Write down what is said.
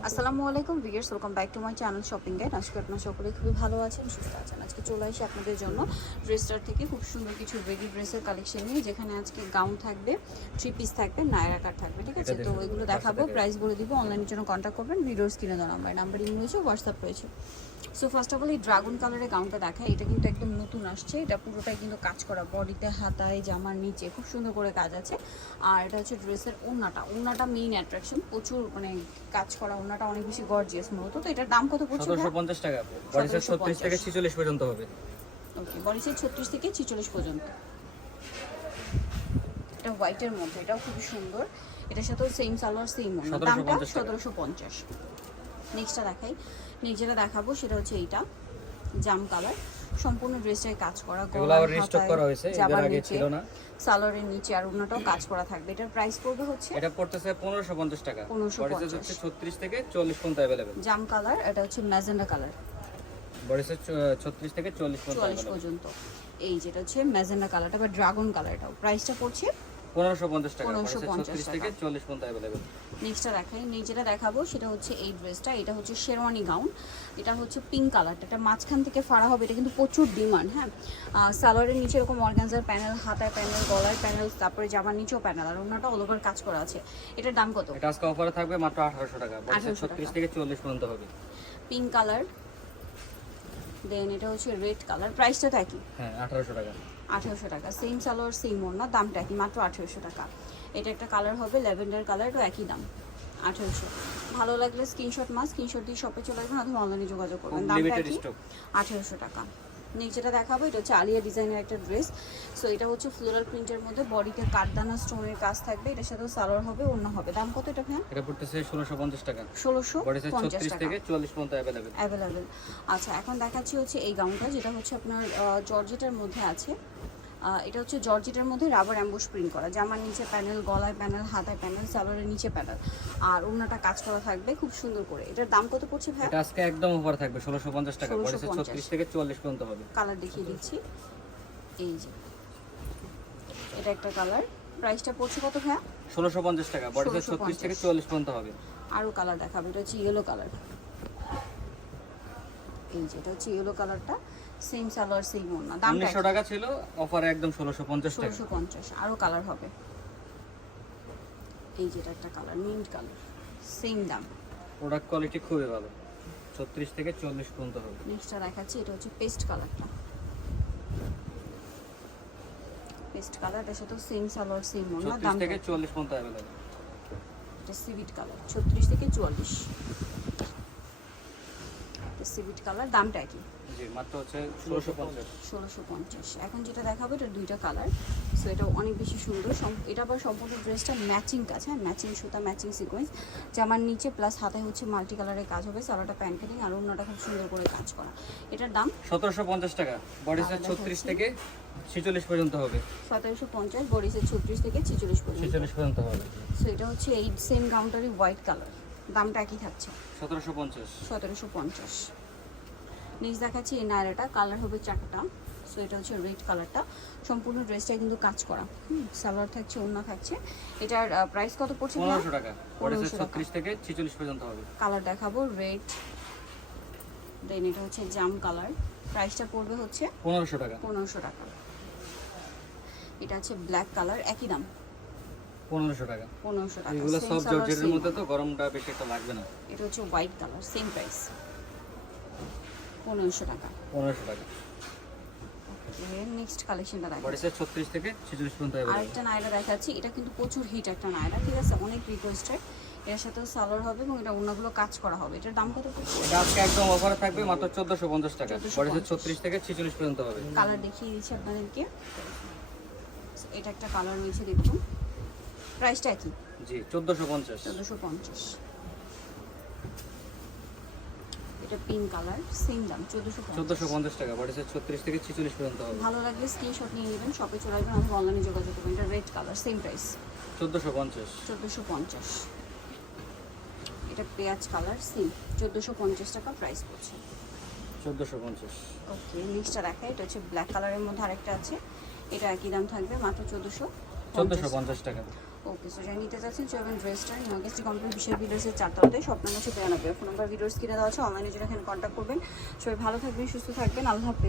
আসসালামু আলাইকুম viewers welcome back to my channel shopping guide আজকে আপনার সকলে খুবই ভালো আছেন সুস্থ আছেন আজকে চলে আসি আপনাদের জন্য ড্রেসটার থেকে খুব সুন্দর কিছু রেডি ড্রেসের কালেকশন নিয়ে যেখানে আজকে গাউন থাকবে থ্রি পিস থাকবে নায়রা কাট থাকবে ঠিক আছে তো ওইগুলো এগুলো দেখাবো প্রাইস বলে দিব অনলাইনের জন্য কন্ট্যাক্ট করবেন ভিডিওর স্ক্রিনে দেওয়া নাম্বার নাম্বার রয়েছে হোয়াটসঅ্যাপ রয়েছে সো ফার্স্ট অফ অল এই ড্রাগন কালারের গাউনটা দেখায় এটা কিন্তু একদম নতুন আসছে। এটা পুরোটাই কিন্তু কাজ করা। বডিতে হাতায় জামার নিচে খুব সুন্দর করে কাজ আছে। আর এটা হচ্ছে ড্রেসের ওনাটা ওনাটা মেইন অ্যাট্রাকশন প্রচুর মানে কাজ করা ওনাটা অনেক বেশি গর্জিয়াস মূলত। তো এটার দাম কত পড়ছে সতেরোশো পঞ্চাশ টাকা। বডিসের ছত্রিশ থেকে ছিচল্লিশ পর্যন্ত হবে। ওকে বডি সাইজ ছত্রিশ থেকে ছিচল্লিশ পর্যন্ত। এটা হোয়াইটের মধ্যে। এটাও খুবই সুন্দর। এটার সাথেও সেম সালোয়ার সেম ওড়না। 1750 নেক্সটটা দেখাই। নেক্সট যেটা দেখাবো সেটা হচ্ছে এইটা জাম কালার সম্পূর্ণ ড্রেসটাই কাজ করা করা হয়েছে এদের আগে ছিল না। সালোয়ারের নিচে আর ওনাটাও কাজ করা থাকবে। এটার প্রাইস পড়বে হচ্ছে এটা পড়তেছে পনেরোশো পঞ্চাশ টাকা। 1550 বডিসের হচ্ছে ছত্রিশ থেকে চল্লিশ পর্যন্ত অ্যাভেলেবেল জাম কালার এটা হচ্ছে ম্যাজেন্ডা কালার বডিসের ছত্রিশ থেকে চল্লিশ পর্যন্ত চুয়াল্লিশ available। পর্যন্ত এই যেটা হচ্ছে ম্যাজেন্ডা কালারটা বা ড্রাগন কালারটাও প্রাইসটা পড়ছে পনেরোশো পঞ্চাশ টাকা। 1550 বডিসের ছত্রিশ টাকা। থেকে পর্যন্ত নেক্সটটা দেখাই। যেটা দেখাবো সেটা হচ্ছে এই ড্রেসটা এটা হচ্ছে শেরওয়ানি গাউন এটা হচ্ছে পিঙ্ক কালারটা এটা মাঝখান থেকে ফাড়া হবে। এটা কিন্তু প্রচুর ডিমান্ড হ্যাঁ? সালোয়ারের নিচে এরকম অর্গানজার প্যানেল হাতায় প্যানেল গলায় প্যানেল তারপরে জামার নিচেও প্যানেল আর ওনাটা অল ওভার কাজ করা আছে। এটার দাম কত? এটা আজকে অফারে থাকবে মাত্র টাকা। 1800। থেকে পর্যন্ত হবে। পিঙ্ক কালার দেন এটা হচ্ছে রেড কালার প্রাইসটা একই। হ্যাঁ আঠারোশো টাকা। আঠেরোশো টাকা। সেম সালোয়ার সেম ওড়না দামটা একই মাত্র আঠেরোশো টাকা। এটা একটা কালার হবে ল্যাভেন্ডার কালারও একই দাম আঠেরোশো। ভালো লাগলে স্ক্রিনশট মাস স্ক্রিনশট দিয়ে শপে চলে আসবেন অথবা অনলাইনে যোগাযোগ করবেন। দামটা একই আঠেরোশো টাকা। নেক্সট যেটা দেখাবো এটা হচ্ছে আলিয়া ডিজাইনের একটা ড্রেস সো এটা হচ্ছে ফ্লোরাল প্রিন্টের মধ্যে বডিতে কাঠদানা স্টোনের কাজ থাকবে। এটার সাথেও সালোয়ার হবে অন্য হবে। দাম কত এটা ভ্যান এটা পড়তেছে ষোলোশো পঞ্চাশ টাকা। ষোলোশো বডিসের পঞ্চাশ ছত্রিশ টাকা। থেকে চল্লিশ পর্যন্ত অ্যাভেলেবেল অ্যাভেলেবেল আচ্ছা এখন দেখাচ্ছি হচ্ছে এই গাউনটা যেটা হচ্ছে আপনার জর্জেটের মধ্যে আছে। এটা হচ্ছে জর্জেটের মধ্যে রাবার অ্যাম্বুশ প্রিন্ট করা। জামার নিচে প্যানেল গলায় প্যানেল হাতায় প্যানেল সালোয়ারের নিচে প্যানেল। আর ওনাটা কাজ করা থাকবে খুব সুন্দর করে। এটার দাম কত পড়ছে ভাই এটা আজকে একদম অফার থাকবে ষোলোশো পঞ্চাশ টাকা। 1650 বডিসের ছত্রিশ থেকে চল্লিশ পর্যন্ত হবে। কালার দেখিয়ে দিচ্ছি। এই যে। এটা একটা কালার। প্রাইসটা পড়ছে কত ভাই ষোলোশো পঞ্চাশ টাকা। বডিসের 1650 ছত্রিশ থেকে চল্লিশ পর্যন্ত হবে। আরও কালার দেখাবে। এটা হচ্ছে ইয়েলো কালার। এই যে এটা হচ্ছে ইয়েলো কালারটা সেম সালোয়ার সেম ওনা দামটা উনিশশো টাকা ছিল অফারে একদম ষোলোশো পঞ্চাশ টাকা। ষোলোশো পঞ্চাশ আরও কালার হবে। এই যেটা একটা কালার মিন্ট কালার সেম দাম। প্রোডাক্ট কোয়ালিটি খুবই ভালো। ছত্রিশ থেকে চল্লিশ পর্যন্ত হবে। নেক্সটটা দেখাচ্ছি এটা হচ্ছে পেস্ট কালারটা পেস্ট কালার এটার সাথে সেম সালোয়ার সেম ছত্রিশ দাম থেকে চল্লিশ পর্যন্ত অ্যাভেলেবেল এটা সিভিট কালার ছত্রিশ থেকে চুয়াল্লিশ। সিভিট কালার দামটা জি মাত্র হচ্ছে ষোলোশো পঞ্চাশ। এখন যেটা দেখাবো এটা দুইটা কালার সো এটা অনেক বেশি সুন্দর। এটা আবার সম্পূর্ণ ড্রেসটা ম্যাচিং কাজ হ্যাঁ ম্যাচিং সুতা ম্যাচিং সিকোয়েন্স জামার নিচে প্লাস হাতে হচ্ছে মাল্টি কালারের কাজ হবে সালোটা প্যান্ট ফিটিং আর অন্যটা খুব সুন্দর করে কাজ করা। এটার দাম? সতেরোশো পঞ্চাশ টাকা। বডিসের আলাদা ছত্রিশ থেকে ছেচল্লিশ পর্যন্ত হবে। সতেরোশো পঞ্চাশ বডিসের ছত্রিশ থেকে ছেচল্লিশ পর্যন্ত। ছেচল্লিশ পর্যন্ত হবে। সো এটা হচ্ছে এই সেম কাউন্টারই হোয়াইট কালার দামটা একই থাকছে। সতেরোশো পঞ্চাশ। সতেরোশো পঞ্চাশ। নেক্সট দেখাচ্ছি এই নায়রাটা কালার হবে চারটা। সো এটা হচ্ছে রেড কালারটা সম্পূর্ণ ড্রেসটা কিন্তু কাজ করা। হুম সালোয়ার থাকছে ওড়না থাকছে। এটার প্রাইস কত পড়ছে পনেরোশো টাকা। বডিসের 1500 টাকা। ছত্রিশ থেকে ছেচল্লিশ পর্যন্ত হবে। কালার দেখাবো রেড দেন এটা হচ্ছে জাম কালার প্রাইসটা পড়বে হচ্ছে পনেরোশো টাকা। পনেরোশো টাকা। এটা হচ্ছে ব্ল্যাক কালার একই দাম। পনেরোশো টাকা। পনেরোশো টাকা। এগুলো সব জর্জেটের মধ্যে তো গরমটা বেশি একটা লাগবে না। এটা হচ্ছে হোয়াইট কালার সেম প্রাইস পনেরোশো টাকা। পনেরোশো টাকা। নেক্সট কালেকশনটা দেখা বডিসের ছত্রিশ থেকে ছেচল্লিশ পর্যন্ত available। আরেকটা নায়রা দেখাচ্ছি। এটা কিন্তু প্রচুর হিট একটা নায়রা ঠিক আছে? অনেক রিকোয়েস্টেড এর সাথেও সালোয়ার হবে এবং এটা অন্যগুলো কাজ করা হবে। এটার দাম কত এটা আজকে একদম অফারে থাকবে মাত্র চোদ্দশো পঞ্চাশ টাকা। 1450 ছত্রিশ থেকে ছেচল্লিশ পর্যন্ত হবে। কালার দেখিয়ে দিচ্ছি আপনাদেরকে। এটা একটা কালার রয়েছে দেখুন। প্রাইসটা একই জি চোদ্দশো পঞ্চাশ। চোদ্দোশো পঞ্চাশ। এটা পিঙ্ক কালার সেম দাম চোদ্দোশো চোদ্দশো পঞ্চাশ পঞ্চাশ টাকা বডিসের ছত্রিশ থেকে ছেচল্লিশ পর্যন্ত হবে। ভালো লাগলে স্ক্রিনশট নিয়ে নেবেন শপে চলে আসবেন অথবা অনলাইনে যোগাযোগ করবেন এটা রেড কালার সেম প্রাইস চোদ্দশো পঞ্চাশ। চোদ্দোশো পঞ্চাশ। এটা পেঁয়াজ কালার সেম চোদ্দোশো পঞ্চাশ টাকা প্রাইস পড়ছে। চোদ্দশো পঞ্চাশ। ওকে নেক্সটটা দেখা এটা হচ্ছে ব্ল্যাক কালারের মধ্যে আরেকটা আছে। এটা একই দাম থাকবে মাত্র চোদ্দোশো চোদ্দশো পঞ্চাশ টাকা। ওকে সো যাই নিতে চাচ্ছেন চলবেন ড্রেসটা ইনগেস্টি কমপ্লিট বিশাল ভিডিওসের চারতলাতে স্বপ্ন হচ্ছে বিরানব্বই ফোন নাম্বার ভিডিওস কিনে দেওয়া আছে অনলাইনে জন্য এখানে কন্ট্যাক্ট করবেন। সবাই ভালো থাকবেন, সুস্থ থাকবেন, আল্লাহ হাফেজ।